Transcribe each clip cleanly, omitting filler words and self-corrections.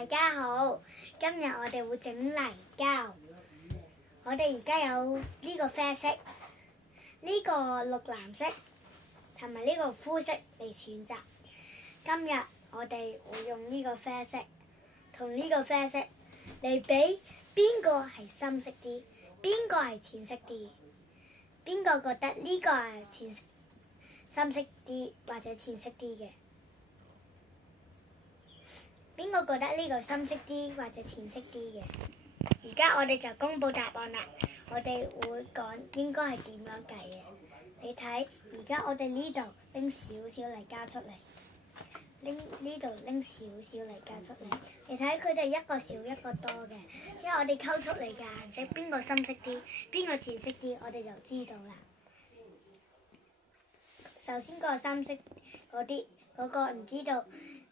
大家好，今日我哋會整泥膠。我哋而家有呢個啡色、呢個綠藍色同埋呢個膚色嚟選擇。今日我哋會用呢個啡色同呢個啡色嚟比邊個係深色啲，邊個係淺色啲，邊個覺得呢個係深色啲或者淺色啲嘅？邊個覺得呢個深色啲或者淺色啲嘅？而家我哋就公佈答案啦。我哋會講應該係點樣計嘅。你睇，而家我哋呢度拎少少泥膠出嚟，呢度拎少少泥膠出嚟。你睇佢哋一個少一個多嘅，之後我哋溝出嚟嘅顏色邊個深色啲，邊個淺色啲，我哋就知道啦。首先個深色嗰個唔知道。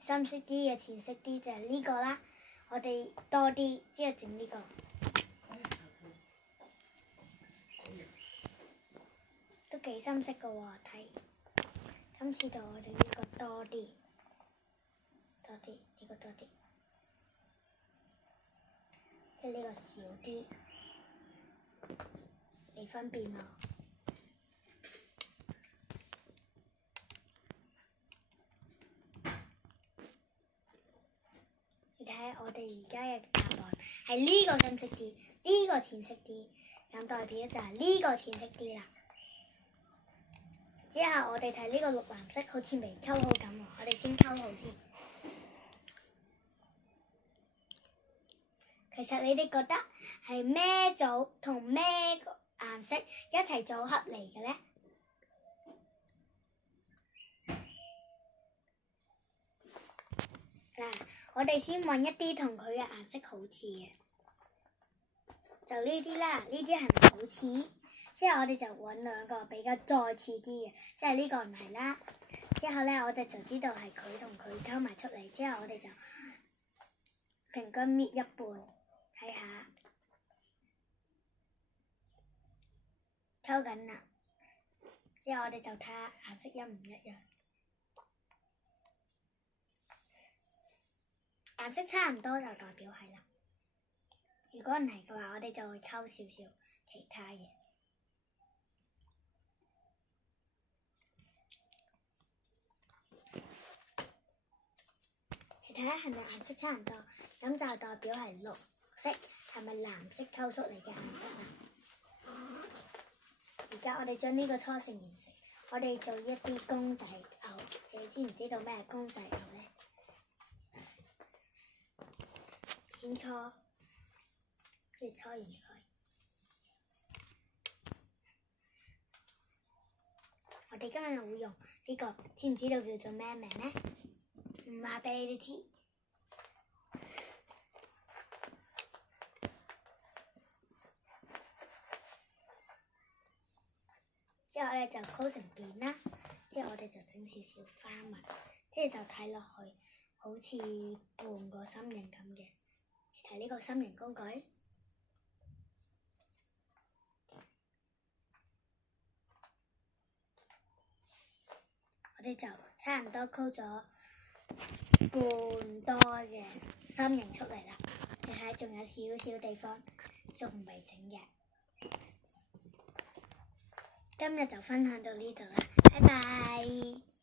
深色啲嘅淺色啲就係呢個啦，我哋多啲之後整呢個，都幾深色嘅喎，睇今次就我哋呢個多啲，呢個多啲，即係呢個少啲，你分辨咯。睇我哋而家嘅答案係呢個深色啲，呢個淺色啲，咁代表就係呢個淺色啲啦。之後我哋睇呢個綠藍色好似未溝好咁喎，我哋先溝好先。其實你哋覺得係咩組同咩顏色一齊組合嚟嘅呢？嗱，我哋先揾一啲同佢嘅顏色好似嘅，就呢啲啦。呢啲係咪好似？之後我哋就揾兩個比較再似啲嘅，即係呢個唔係啦。之後呢，我哋就知道係佢同佢溝埋出嚟。之後我哋就平均搣一半，睇下溝緊啦。之後我哋就睇下顏色一唔一樣。顏色差唔多就代表係啦。如果唔係嘅話，我哋就會溝少少其他嘢。你睇下係咪顏色差唔多？咁就代表係綠色同埋藍色溝出嚟嘅顏色啦。而家我哋將呢個搓成完成，我哋做一啲公仔牛。你知唔知道咩係公仔牛呢？先搓，即係搓完佢。我哋今日會用呢個，知唔知道叫做咩名呢？唔話俾你哋知。之後我哋就溝成邊啦。之後我哋就整少少花紋，即係就睇落去好似半個心形咁嘅。睇呢個心形公舉，我哋就差唔多溝咗半多嘅心形出嚟啦。你睇仲有少少地方仲未整嘅。今日就分享到呢度啦，拜拜。